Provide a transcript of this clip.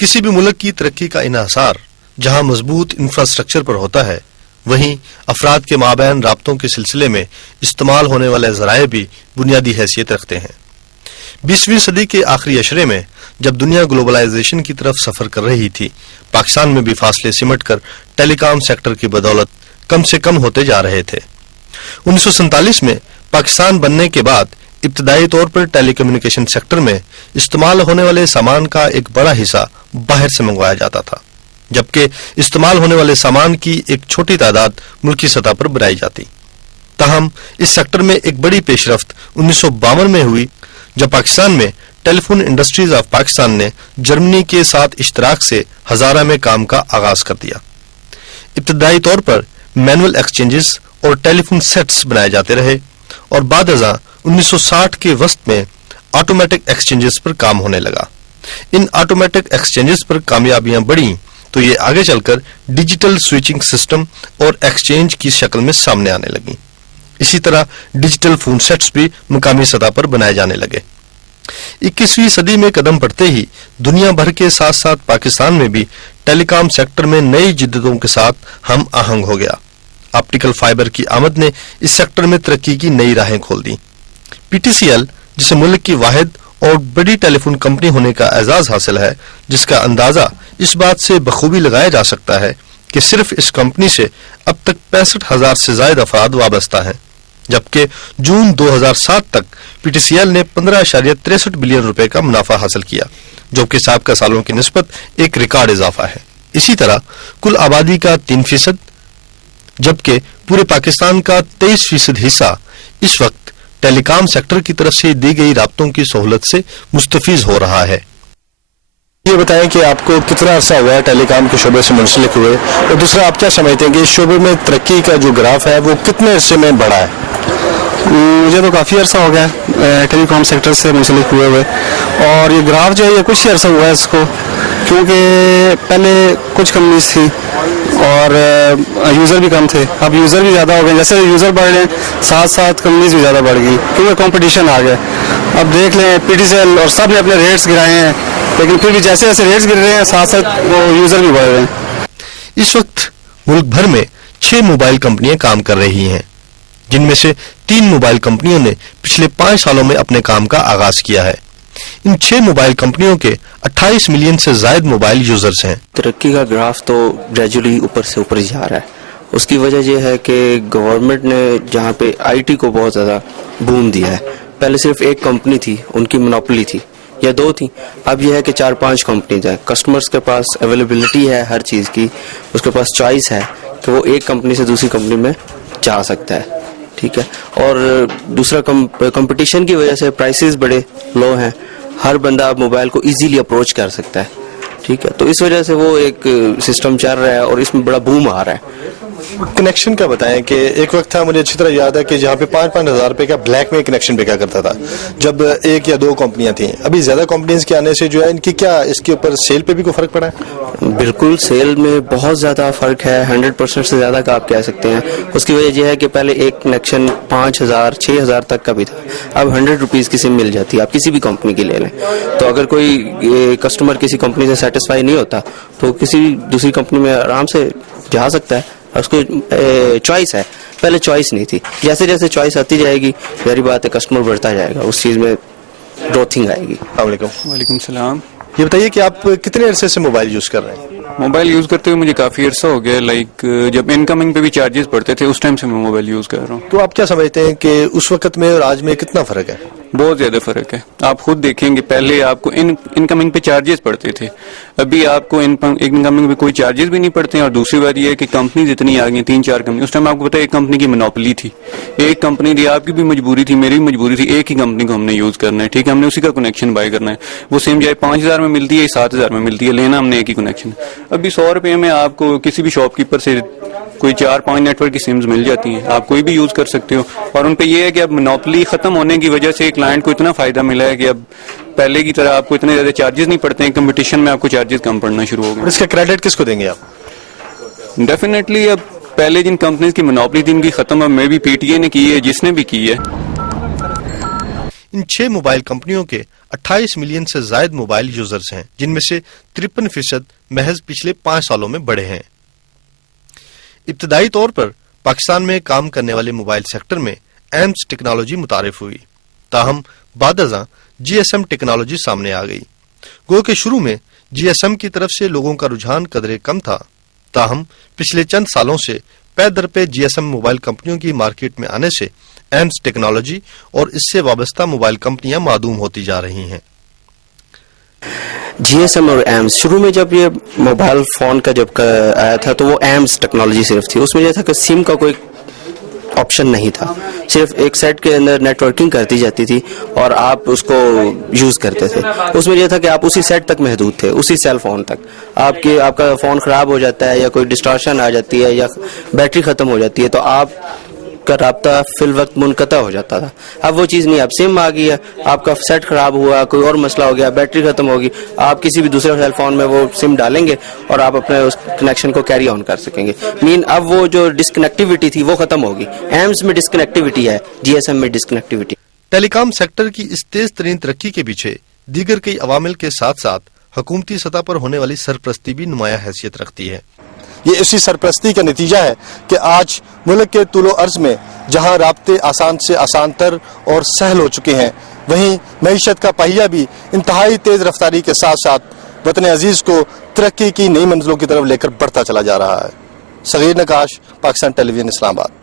کسی بھی ملک کی ترقی کا انحصار جہاں مضبوط انفراسٹرکچر پر ہوتا ہے، وہیں افراد کے مابین رابطوں کے سلسلے میں استعمال ہونے والے ذرائع بھی بنیادی حیثیت رکھتے ہیں۔ 20ویں صدی کے آخری عشرے میں جب دنیا گلوبلائزیشن کی طرف سفر کر رہی تھی، پاکستان میں بھی فاصلے سمٹ کر ٹیلی کام سیکٹر کی بدولت کم سے کم ہوتے جا رہے تھے۔ 1947 میں پاکستان بننے کے بعد ابتدائی طور پر ٹیلی کمیونیکیشن سیکٹر میں استعمال ہونے والے سامان کا ایک بڑا حصہ باہر سے منگوایا جاتا تھا، جبکہ استعمال ہونے والے سامان کی ایک چھوٹی تعداد ملکی سطح پر بنائی جاتی۔ تاہم اس سیکٹر میں ایک بڑی پیش رفت 1952 میں ہوئی جب پاکستان میں ٹیلی فون انڈسٹریز آف پاکستان نے جرمنی کے ساتھ اشتراک سے ہزارہ میں کام کا آغاز کر دیا۔ ابتدائی طور پر مینول ایکسچینجز اور ٹیلی فون سیٹس بنائے جاتے رہے اور بعد ازاں 1960 کے وسط میں آٹومیٹک ایکسچینجز پر کام ہونے لگا۔ ان آٹومیٹک ایکسچینجز پر کامیابیاں بڑھیں تو یہ آگے چل کر ڈیجیٹل سوئچنگ سسٹم اور ایکسچینج کی شکل میں سامنے آنے لگیں۔ اسی طرح ڈیجیٹل فون سیٹس بھی مقامی سطح پر بنائے جانے لگے۔ 21ویں صدی میں قدم پڑتے ہی دنیا بھر کے ساتھ ساتھ پاکستان میں بھی ٹیلی کام سیکٹر میں نئی جدتوں کے ساتھ ہم آہنگ ہو گیا۔ آپٹیکل فائبر کی آمد نے اس سیکٹر میں ترقی کی نئی راہیں کھول دیں۔ پی ٹی سی ایل، جسے ملک کی واحد اور بڑی ٹیلی فون کمپنی ہونے کا اعزاز حاصل ہے، جس کا اندازہ اس بات سے بخوبی لگایا جا سکتا ہے کہ صرف اس کمپنی سے اب تک 65,000 سے زائد افراد وابستہ ہیں، جبکہ جون 2007 تک پی ٹی سی ایل نے 15.63 بلین روپے کا منافع حاصل کیا، جو کہ سابقہ سالوں کی نسبت ایک ریکارڈ اضافہ ہے۔ اسی طرح کل آبادی کا 3%، جبکہ پورے پاکستان کا 23% حصہ اس وقت ٹیلی کام سیکٹر کی طرف سے دی گئی رابطوں کی سہولت سے مستفیض ہو رہا ہے۔ یہ بتائیں کہ آپ کو کتنا عرصہ ہوا ہے ٹیلی کام کے شعبے سے منسلک ہوئے، اور دوسرا آپ کیا سمجھتے ہیں کہ اس شعبے میں ترقی کا جو گراف ہے وہ کتنے عرصے میں بڑھا ہے؟ مجھے تو کافی عرصہ ہو گیا ٹیلی کام سیکٹر سے منسلک ہوئے اور یہ گراف جو ہے یہ کچھ ہی عرصہ ہوا ہے اس کو، کیونکہ پہلے کچھ کمپنیز تھی اور یوزر بھی کم تھے، اب یوزر بھی زیادہ ہو گئے۔ جیسے یوزر بڑھ رہے ہیں ساتھ ساتھ کمپنیز بھی زیادہ بڑھ گئی کیونکہ کمپٹیشن آ گیا۔ اب دیکھ لیں پی ٹی سی ایل اور سب نے اپنے ریٹس گرائے ہیں، لیکن پھر بھی جیسے جیسے ریٹس گر رہے ہیں ساتھ ساتھ وہ یوزر بھی بڑھ رہے ہیں۔ اس وقت ملک بھر میں 6 موبائل کمپنیاں کام کر رہی ہیں، جن میں سے 3 موبائل کمپنیوں نے پچھلے 5 سالوں میں اپنے کام کا آغاز کیا ہے۔ ان 6 موبائل کمپنیوں کے 28 ملین سے زائد موبائل یوزرز ہیں۔ ترقی کا گراف تو گریجولی اوپر سے اوپر جا رہا ہے۔ اس کی وجہ یہ ہے کہ گورنمنٹ نے جہاں پہ آئی ٹی کو بہت زیادہ بوم دیا ہے، پہلے صرف ایک کمپنی تھی، ان کی مونوپولی تھی یا 2 تھیں، اب یہ ہے کہ 4-5 کمپنیز ہیں۔ کسٹمرز کے پاس اویلیبلٹی ہے ہر چیز کی، اس کے پاس چوائس ہے کہ وہ ایک کمپنی سے دوسری کمپنی میں جا سکتا ہے، ٹھیک ہے۔ اور دوسرا کمپٹیشن کی وجہ سے پرائسز بڑے لو ہیں، ہر بندہ اب موبائل کو ایزیلی اپروچ کر سکتا ہے، ٹھیک ہے۔ تو اس وجہ سے وہ ایک سسٹم چل رہا ہے اور اس میں بڑا بوم آ رہا ہے۔ کنیکشن کا بتائیں کہ ایک وقت تھا، مجھے اچھی طرح یاد ہے کہ جہاں پہ 5-5 ہزار روپے کا بلیک میں کنیکشن بکا کرتا تھا جب 1 یا 2 کمپنیاں تھیں۔ ابھی زیادہ کمپنیز کے آنے سے جو ہے ان کی کیا اس کے اوپر سیل پہ بھی کوئی فرق پڑا ہے؟ بالکل، سیل میں بہت زیادہ فرق ہے، 100% سے زیادہ کا آپ کہہ سکتے ہیں۔ اس کی وجہ یہ ہے کہ پہلے ایک کنیکشن 5,000 6,000 تک کا بھی تھا، اب 100 روپیز کی سم مل جاتی ہے، آپ کسی بھی کمپنی کی لے لیں۔ تو اگر کوئی کسٹمر کسی کمپنی سے سیٹسفائی نہیں ہوتا تو کسی دوسری کمپنی میں آرام سے جا سکتا ہے، اس کو چوائس ہے، پہلے چوائس نہیں تھی۔ جیسے جیسے چوائس آتی جائے گی ظاہری بات ہے کسٹمر بڑھتا جائے گا، اس چیز میں گروتھنگ آئے گی۔ السلام علیکم۔ وعلیکم السلام۔ یہ بتائیے کہ آپ کتنے عرصے سے موبائل یوز کر رہے ہیں؟ موبائل یوز کرتے ہوئے مجھے کافی عرصہ ہو گیا، لائک جب انکمنگ پہ بھی چارجز پڑتے تھے اس ٹائم سے میں موبائل یوز کر رہا ہوں۔ تو آپ کیا سمجھتے ہیں کہ اس وقت میں اور آج میں کتنا فرق ہے؟ بہت زیادہ فرق ہے، آپ خود دیکھیں گے پہلے آپ کو انکمنگ پہ چارجز پڑتے تھے، ابھی آپ کو انکمنگ پہ کوئی چارجز بھی نہیں پڑتے ہیں۔ اور دوسری بات یہ ہے کہ کمپنیز اتنی آ گئی، 3-4 کمپنی، اس ٹائم آپ کو پتا ہے ایک کمپنی کی مونوپولی تھی، ایک کمپنی تھی، آپ کی بھی مجبوری تھی، میری بھی مجبوری تھی، ایک ہی کمپنی کو ہم نے یوز کرنا ہے، ٹھیک ہے، ہم نے اسی کا کنیکشن بائی کرنا ہے، وہ سیم جائے 5,000 میں ملتی ہے یا 7,000 میں ملتی ہے، لینا ہم نے ایک ہی کنیکشن۔ ابھی 100 روپے میں آپ کو کسی بھی شاپ کیپر سے کوئی 4-5 نیٹ ورک کی سمز مل جاتی ہیں، آپ کوئی بھی یوز کر سکتے ہو۔ اور ان پہ یہ ہے کہ اب مونوپولی ختم ہونے کی وجہ سے کلائنٹ کو اتنا فائدہ ملا ہے کہ اب پہلے کی طرح آپ کو اتنے زیادہ چارجز نہیں پڑتے ہیں، کمپٹیشن میں آپ کو چارجز کم پڑنا شروع ہو گئے۔ اس کا کریڈٹ کس کو دیں گے آپ؟ ڈیفینیٹلی اب پہلے جن کمپنیز کی مونوپولی تھی ان کی ختم، اب میں بھی پی ٹی اے نے کی ہے، جس نے بھی کی ہے۔ ان 6 موبائل کمپنیوں کے 28 ملین سے زائد موبائل یوزرز ہیں، جن میں سے 53% محض پچھلے 5 سالوں میں بڑھے ہیں۔ ابتدائی طور پر پاکستان میں کام کرنے والے موبائل سیکٹر میں ایمس ٹیکنالوجی متعارف ہوئی، تاہم بعد ازاں جی ایس ایم ٹیکنالوجی سامنے آ گئی۔ گو کہ شروع میں جی ایس ایم کی طرف سے لوگوں کا رجحان قدرے کم تھا، تاہم پچھلے چند سالوں سے پے در پے جی ایس ایم موبائل کمپنیوں کی مارکیٹ میں آنے سے ایمس ٹیکنالوجی اور اس سے وابستہ موبائل کمپنیاں معدوم ہوتی جا رہی ہیں۔ جی ایس ایم اور ایمس شروع میں جب یہ موبائل فون کا جب آیا تھا تو وہ ایمس ٹیکنالوجی صرف تھی، اس میں یہ تھا کہ سم کا کوئی آپشن نہیں تھا، صرف ایک سیٹ کے اندر نیٹ ورکنگ کرتی جاتی تھی اور آپ اس کو یوز کرتے تھے۔ اس میں یہ تھا کہ آپ اسی سیٹ تک محدود تھے، اسی سیل فون تک۔ آپ کا فون خراب ہو جاتا ہے یا کوئی ڈسٹارشن آ جاتی ہے یا بیٹری ختم ہو جاتی ہے تو آپ کا رابطہ فی الوقت منقطع ہو جاتا تھا۔ اب وہ چیز نہیں، اب سم آ گئی ہے، آپ کا سیٹ خراب ہوا، کوئی اور مسئلہ ہو گیا، بیٹری ختم ہوگی، آپ کسی بھی دوسرے سیل فون میں وہ سم ڈالیں گے اور آپ اپنے اس کنیکشن کو کیری آن کر سکیں گے۔ اب وہ جو ڈسکنیکٹیوٹی تھی وہ ختم ہوگی۔ ایمس میں ڈسکنیکٹیوٹی ہے، جی ایس ایم میں ڈسکنیکٹیوٹی۔ ٹیلی کام سیکٹر کی اس تیز ترین ترقی کے پیچھے دیگر کئی عوامل کے ساتھ ساتھ حکومتی سطح پر ہونے والی سرپرستی بھی نمایاں حیثیت رکھتی ہے۔ یہ اسی سرپرستی کا نتیجہ ہے کہ آج ملک کے طول و عرض میں جہاں رابطے آسان سے آسان تر اور سہل ہو چکے ہیں، وہیں معیشت کا پہیہ بھی انتہائی تیز رفتاری کے ساتھ ساتھ وطن عزیز کو ترقی کی نئی منزلوں کی طرف لے کر بڑھتا چلا جا رہا ہے۔ صغیر نقاش، پاکستان ٹیلی ویژن، اسلام آباد۔